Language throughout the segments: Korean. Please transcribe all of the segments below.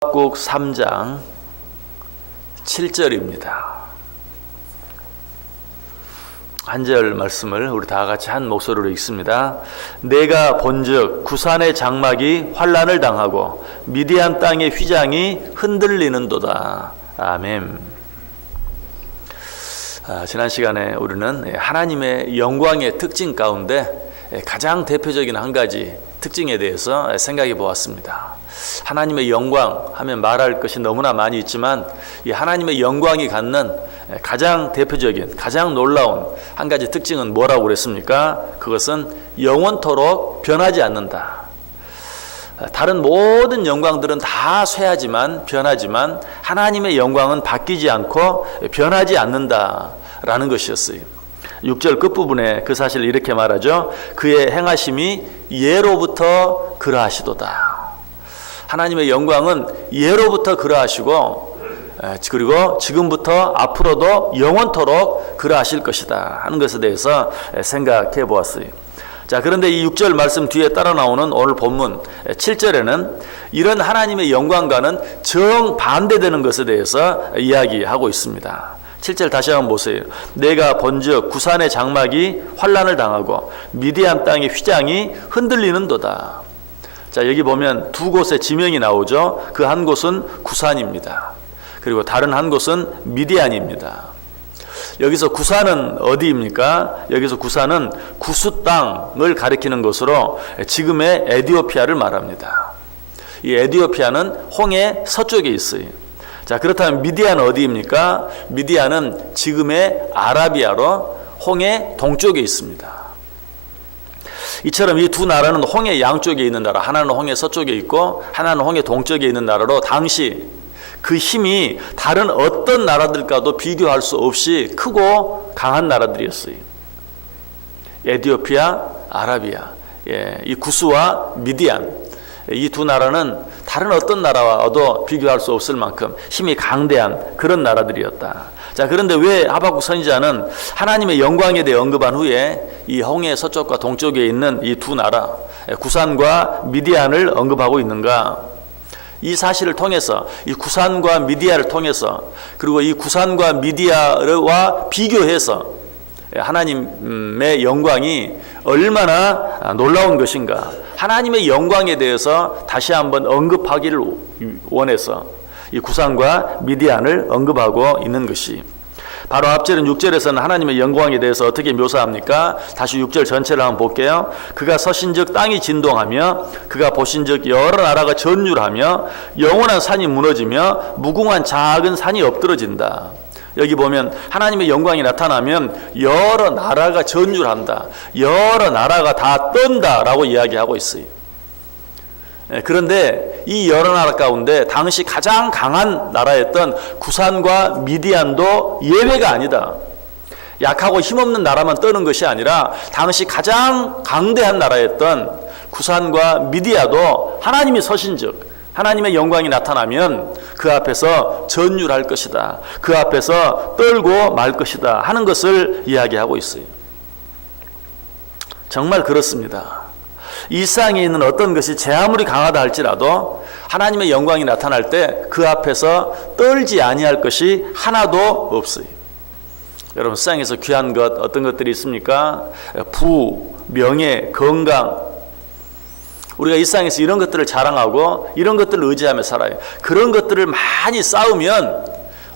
하박국 3장 7절입니다. 한 절 말씀을 우리 다 같이 한 목소리로 읽습니다. 내가 본즉 구산의 장막이 환난을 당하고 미디안 땅의 휘장이 흔들리는도다. 아멘. 지난 시간에 우리는 하나님의 영광의 특징 가운데 가장 대표적인 한 가지 특징에 대해서 생각해 보았습니다. 하나님의 영광 하면 말할 것이 너무나 많이 있지만 이 하나님의 영광이 갖는 가장 대표적인 가장 놀라운 한 가지 특징은 뭐라고 그랬습니까? 그것은 영원토록 변하지 않는다. 다른 모든 영광들은 다 쇠하지만 변하지만 하나님의 영광은 바뀌지 않고 변하지 않는다라는 것이었어요. 6절 끝부분에 그 사실을 이렇게 말하죠. 그의 행하심이 예로부터 그러하시도다. 하나님의 영광은 예로부터 그러하시고 그리고 지금부터 앞으로도 영원토록 그러하실 것이다 하는 것에 대해서 생각해 보았어요. 자, 그런데 이 6절 말씀 뒤에 따라 나오는 오늘 본문 7절에는 이런 하나님의 영광과는 정반대되는 것에 대해서 이야기하고 있습니다. 7절 다시 한번 보세요. 내가 본즉 구산의 장막이 환난을 당하고 미디안 땅의 휘장이 흔들리는도다. 자, 여기 보면 두 곳의 지명이 나오죠. 그 한 곳은 구산입니다. 그리고 다른 한 곳은 미디안입니다. 여기서 구산은 어디입니까? 여기서 구산은 구스 땅을 가리키는 것으로 지금의 에디오피아를 말합니다. 이 에디오피아는 홍해 서쪽에 있어요. 자, 그렇다면 미디안은 어디입니까? 미디안은 지금의 아라비아로 홍해 동쪽에 있습니다. 이처럼 이 두 나라는 홍해 양쪽에 있는 나라, 하나는 홍해 서쪽에 있고 하나는 홍해 동쪽에 있는 나라로 당시 그 힘이 다른 어떤 나라들과도 비교할 수 없이 크고 강한 나라들이었어요. 에디오피아, 아라비아, 이 구스와 미디안, 이 두 나라는 다른 어떤 나라와도 비교할 수 없을 만큼 힘이 강대한 그런 나라들이었다. 자, 그런데 왜 하박국 선지자는 하나님의 영광에 대해 언급한 후에 이 홍해 서쪽과 동쪽에 있는 이 두 나라, 구산과 미디안을 언급하고 있는가? 이 사실을 통해서, 이 구산과 미디아를 통해서, 그리고 이 구산과 미디아와 비교해서 하나님의 영광이 얼마나 놀라운 것인가, 하나님의 영광에 대해서 다시 한번 언급하기를 원해서 이 구산과 미디안을 언급하고 있는 것이, 바로 앞절인 6절에서는 하나님의 영광에 대해서 어떻게 묘사합니까? 다시 6절 전체를 한번 볼게요. 그가 서신즉 땅이 진동하며 그가 보신즉 여러 나라가 전율하며 영원한 산이 무너지며 무궁한 작은 산이 엎드러진다. 여기 보면 하나님의 영광이 나타나면 여러 나라가 전율한다, 여러 나라가 다 떤다라고 이야기하고 있어요. 그런데 이 여러 나라 가운데 당시 가장 강한 나라였던 구산과 미디안도 예외가 아니다. 약하고 힘없는 나라만 떠는 것이 아니라 당시 가장 강대한 나라였던 구산과 미디아도 하나님이 서신즉 하나님의 영광이 나타나면 그 앞에서 전율할 것이다, 그 앞에서 떨고 말 것이다 하는 것을 이야기하고 있어요. 정말 그렇습니다. 이 세상에 있는 어떤 것이 제 아무리 강하다 할지라도 하나님의 영광이 나타날 때 그 앞에서 떨지 아니할 것이 하나도 없어요. 여러분, 세상에서 귀한 것 어떤 것들이 있습니까? 부, 명예, 건강. 우리가 이 세상에서 이런 것들을 자랑하고 이런 것들을 의지하며 살아요. 그런 것들을 많이 쌓으면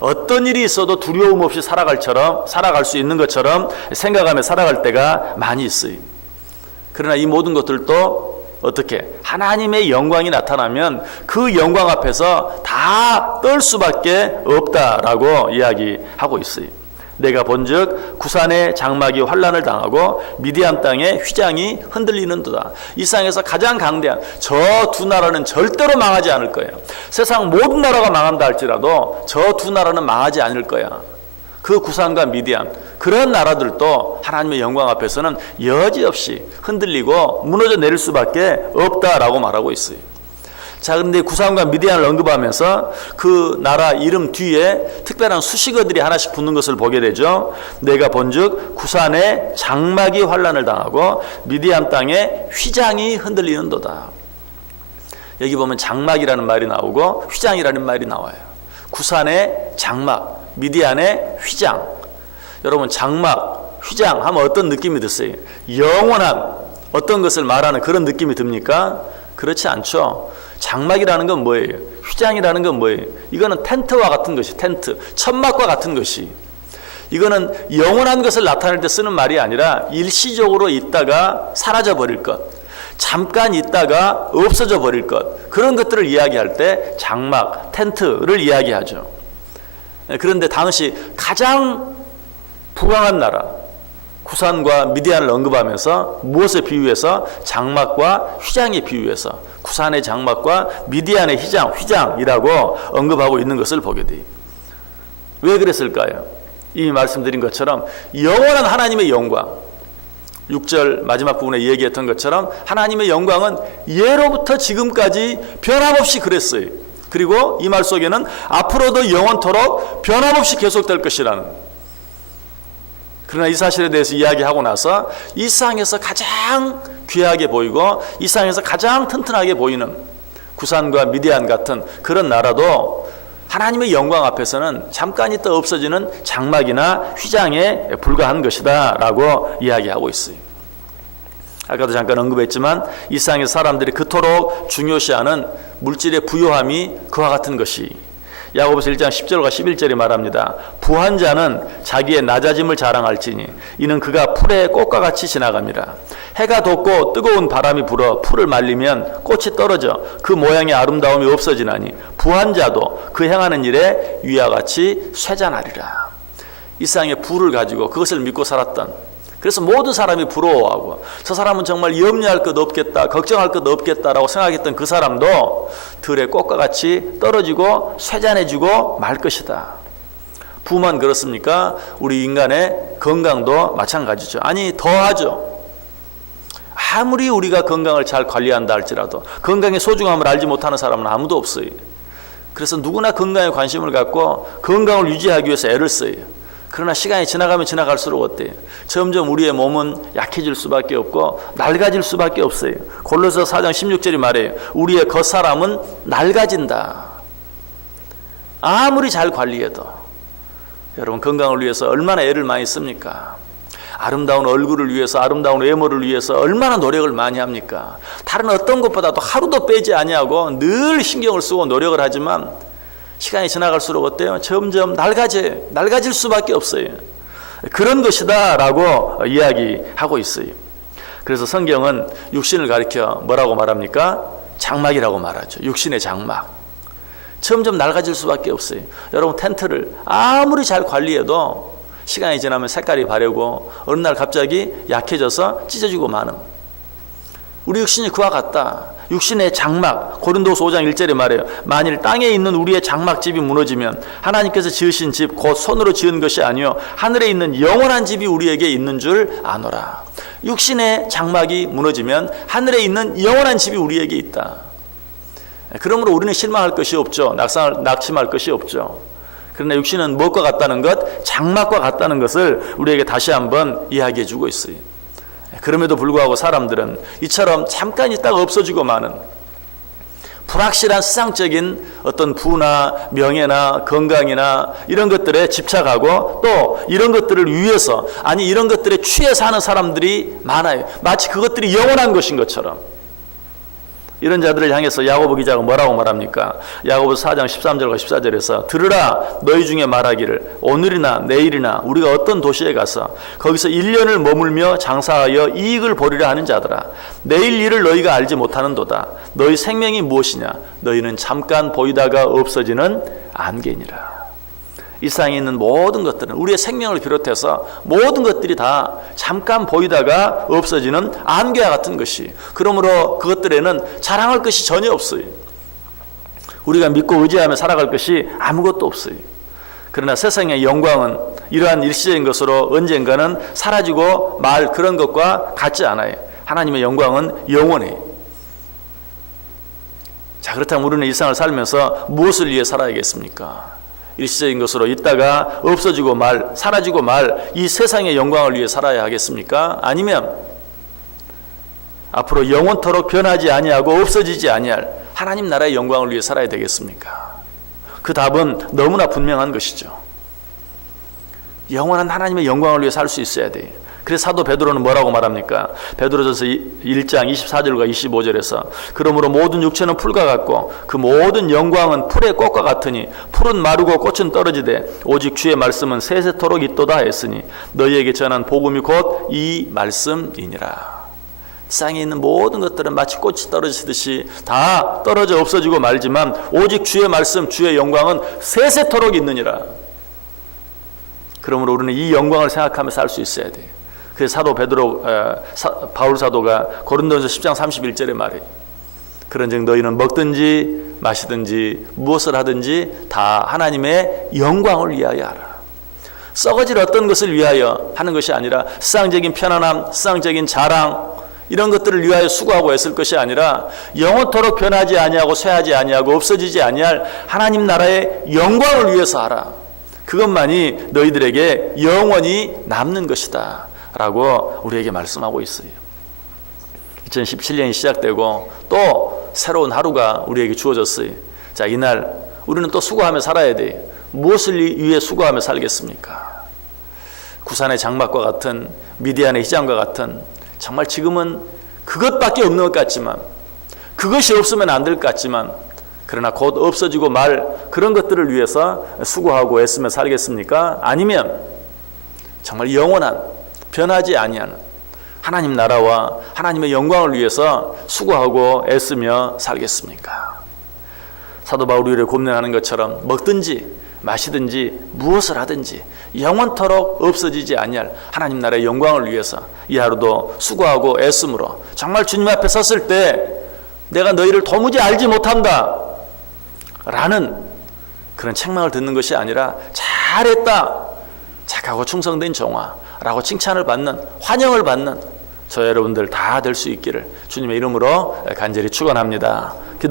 어떤 일이 있어도 두려움 없이 살아갈 수 있는 것처럼 생각하며 살아갈 때가 많이 있어요. 그러나 이 모든 것들도 어떻게 하나님의 영광이 나타나면 그 영광 앞에서 다 떨 수밖에 없다라고 이야기하고 있어요. 내가 본즉 구산의 장막이 환난을 당하고 미디안 땅의 휘장이 흔들리는도다. 이 세상에서 가장 강대한 저 두 나라는 절대로 망하지 않을 거예요. 세상 모든 나라가 망한다 할지라도 저 두 나라는 망하지 않을 거야. 그 구산과 미디안, 그런 나라들도 하나님의 영광 앞에서는 여지없이 흔들리고 무너져 내릴 수밖에 없다라고 말하고 있어요. 자, 그런데 구산과 미디안을 언급하면서 그 나라 이름 뒤에 특별한 수식어들이 하나씩 붙는 것을 보게 되죠. 내가 본즉 구산의 장막이 환난을 당하고 미디안 땅의 휘장이 흔들리는도다. 여기 보면 장막이라는 말이 나오고 휘장이라는 말이 나와요. 구산의 장막, 미디안의 휘장. 여러분 장막, 휘장 하면 어떤 느낌이 드세요? 영원한 어떤 것을 말하는 그런 느낌이 듭니까? 그렇지 않죠. 장막이라는 건 뭐예요? 휘장이라는 건 뭐예요? 이거는 텐트와 같은 것이, 텐트, 천막과 같은 것이. 이거는 영원한 것을 나타낼 때 쓰는 말이 아니라 일시적으로 있다가 사라져 버릴 것, 잠깐 있다가 없어져 버릴 것, 그런 것들을 이야기할 때 장막, 텐트를 이야기하죠. 그런데 당시 가장 부강한 나라 구산과 미디안을 언급하면서 무엇에 비유해서? 장막과 휘장에 비유해서 구산의 장막과 미디안의 휘장이라고 언급하고 있는 것을 보게 돼요. 왜 그랬을까요? 이미 말씀드린 것처럼 영원한 하나님의 영광, 6절 마지막 부분에 얘기했던 것처럼 하나님의 영광은 예로부터 지금까지 변함없이 그랬어요. 그리고 이 말 속에는 앞으로도 영원토록 변함없이 계속될 것이라는. 그러나 이 사실에 대해서 이야기하고 나서 이 세상에서 가장 귀하게 보이고 이 세상에서 가장 튼튼하게 보이는 구산과 미디안 같은 그런 나라도 하나님의 영광 앞에서는 잠깐 있다 없어지는 장막이나 휘장에 불과한 것이다 라고 이야기하고 있어요. 아까도 잠깐 언급했지만 이 세상의 사람들이 그토록 중요시하는 물질의 부요함이 그와 같은 것이, 야고보서 1장 10절과 11절이 말합니다. 부한 자는 자기의 낮아짐을 자랑할지니 이는 그가 풀의 꽃과 같이 지나갑니다. 해가 돋고 뜨거운 바람이 불어 풀을 말리면 꽃이 떨어져 그 모양의 아름다움이 없어지나니 부한 자도 그 행하는 일에 위와 같이 쇠잔하리라. 이 세상의 부를 가지고 그것을 믿고 살았던, 그래서 모든 사람이 부러워하고 저 사람은 정말 염려할 것 없겠다, 걱정할 것 없겠다라고 생각했던 그 사람도 들의 꽃과 같이 떨어지고 쇠잔해지고 말 것이다. 부만 그렇습니까? 우리 인간의 건강도 마찬가지죠. 아니 더하죠. 아무리 우리가 건강을 잘 관리한다 할지라도 건강의 소중함을 알지 못하는 사람은 아무도 없어요. 그래서 누구나 건강에 관심을 갖고 건강을 유지하기 위해서 애를 써요. 그러나 시간이 지나가면 지나갈수록 어때요? 점점 우리의 몸은 약해질 수밖에 없고 낡아질 수밖에 없어요. 골로새 4장 16절이 말해요. 우리의 겉사람은 낡아진다. 아무리 잘 관리해도. 여러분 건강을 위해서 얼마나 애를 많이 씁니까? 아름다운 얼굴을 위해서, 아름다운 외모를 위해서 얼마나 노력을 많이 합니까? 다른 어떤 것보다도 하루도 빼지 아니하고 늘 신경을 쓰고 노력을 하지만 시간이 지나갈수록 어때요? 점점 낡아질 수밖에 없어요. 그런 것이다 라고 이야기하고 있어요. 그래서 성경은 육신을 가리켜 뭐라고 말합니까? 장막이라고 말하죠. 육신의 장막. 점점 낡아질 수밖에 없어요. 여러분 텐트를 아무리 잘 관리해도 시간이 지나면 색깔이 바래고 어느 날 갑자기 약해져서 찢어지고 마는, 우리 육신이 그와 같다. 육신의 장막, 고린도서 5장 1절에 말해요. 만일 땅에 있는 우리의 장막집이 무너지면 하나님께서 지으신 집 곧 손으로 지은 것이 아니요 하늘에 있는 영원한 집이 우리에게 있는 줄 아노라. 육신의 장막이 무너지면 하늘에 있는 영원한 집이 우리에게 있다. 그러므로 우리는 실망할 것이 없죠. 낙심할 것이 없죠. 그러나 육신은 무엇과 같다는 것? 장막과 같다는 것을 우리에게 다시 한번 이야기해 주고 있어요. 그럼에도 불구하고 사람들은 이처럼 잠깐 있다가 없어지고 마는 불확실한 세상적인 어떤 부나 명예나 건강이나 이런 것들에 집착하고 또 이런 것들을 위해서, 아니 이런 것들에 취해서 하는 사람들이 많아요. 마치 그것들이 영원한 것인 것처럼. 이런 자들을 향해서 야고보 기자가 뭐라고 말합니까? 야고보서 4장 13절과 14절에서 들으라, 너희 중에 말하기를 오늘이나 내일이나 우리가 어떤 도시에 가서 거기서 1년을 머물며 장사하여 이익을 보리라 하는 자들아, 내일 일을 너희가 알지 못하는도다. 너희 생명이 무엇이냐? 너희는 잠깐 보이다가 없어지는 안개니라. 이 세상에 있는 모든 것들은, 우리의 생명을 비롯해서 모든 것들이 다 잠깐 보이다가 없어지는 안개와 같은 것이, 그러므로 그것들에는 자랑할 것이 전혀 없어요. 우리가 믿고 의지하며 살아갈 것이 아무것도 없어요. 그러나 세상의 영광은 이러한 일시적인 것으로 언젠가는 사라지고 말 그런 것과 같지 않아요. 하나님의 영광은 영원해요. 자, 그렇다면 우리는 일상을 살면서 무엇을 위해 살아야겠습니까? 일시적인 것으로 있다가 없어지고 말, 사라지고 말 이 세상의 영광을 위해 살아야 하겠습니까? 아니면 앞으로 영원토록 변하지 아니하고 없어지지 아니할 하나님 나라의 영광을 위해 살아야 되겠습니까? 그 답은 너무나 분명한 것이죠. 영원한 하나님의 영광을 위해 살 수 있어야 돼요. 그래서 사도 베드로는 뭐라고 말합니까? 베드로전서 1장 24절과 25절에서 그러므로 모든 육체는 풀과 같고 그 모든 영광은 풀의 꽃과 같으니 풀은 마르고 꽃은 떨어지되 오직 주의 말씀은 세세토록 있도다 했으니 너희에게 전한 복음이 곧 이 말씀이니라. 세상에 있는 모든 것들은 마치 꽃이 떨어지듯이 다 떨어져 없어지고 말지만 오직 주의 말씀, 주의 영광은 세세토록 있느니라. 그러므로 우리는 이 영광을 생각하며 살 수 있어야 돼요. 그래서 사도 바울 사도가 고린도전서 10장 31절에 말해요. 그런즉 너희는 먹든지 마시든지 무엇을 하든지 다 하나님의 영광을 위하여 하라. 썩어질 어떤 것을 위하여 하는 것이 아니라 세상적인 편안함, 세상적인 자랑 이런 것들을 위하여 수고하고 애쓸 것이 아니라 영원토록 변하지 아니하고 쇠하지 아니하고 없어지지 아니할 하나님 나라의 영광을 위해서 하라. 그것만이 너희들에게 영원히 남는 것이다 라고 우리에게 말씀하고 있어요. 2017년이 시작되고 또 새로운 하루가 우리에게 주어졌어요. 자, 이날 우리는 또 수고하며 살아야 돼요. 무엇을 위해 수고하며 살겠습니까? 구산의 장막과 같은 미디안의 희장과 같은 정말 지금은 그것밖에 없는 것 같지만 그것이 없으면 안 될 것 같지만 그러나 곧 없어지고 말 그런 것들을 위해서 수고하고 애쓰며 살겠습니까? 아니면 정말 영원한 변하지 아니하는 하나님 나라와 하나님의 영광을 위해서 수고하고 애쓰며 살겠습니까? 사도 바울이 우리를 권면하는 것처럼 먹든지 마시든지 무엇을 하든지 영원토록 없어지지 아니할 하나님 나라의 영광을 위해서 이 하루도 수고하고 애씀으로 정말 주님 앞에 섰을 때 내가 너희를 도무지 알지 못한다 라는 그런 책망을 듣는 것이 아니라 잘했다, 착하고 충성된 종아 라고 칭찬을 받는, 환영을 받는 저 여러분들 다 될 수 있기를 주님의 이름으로 간절히 축원합니다.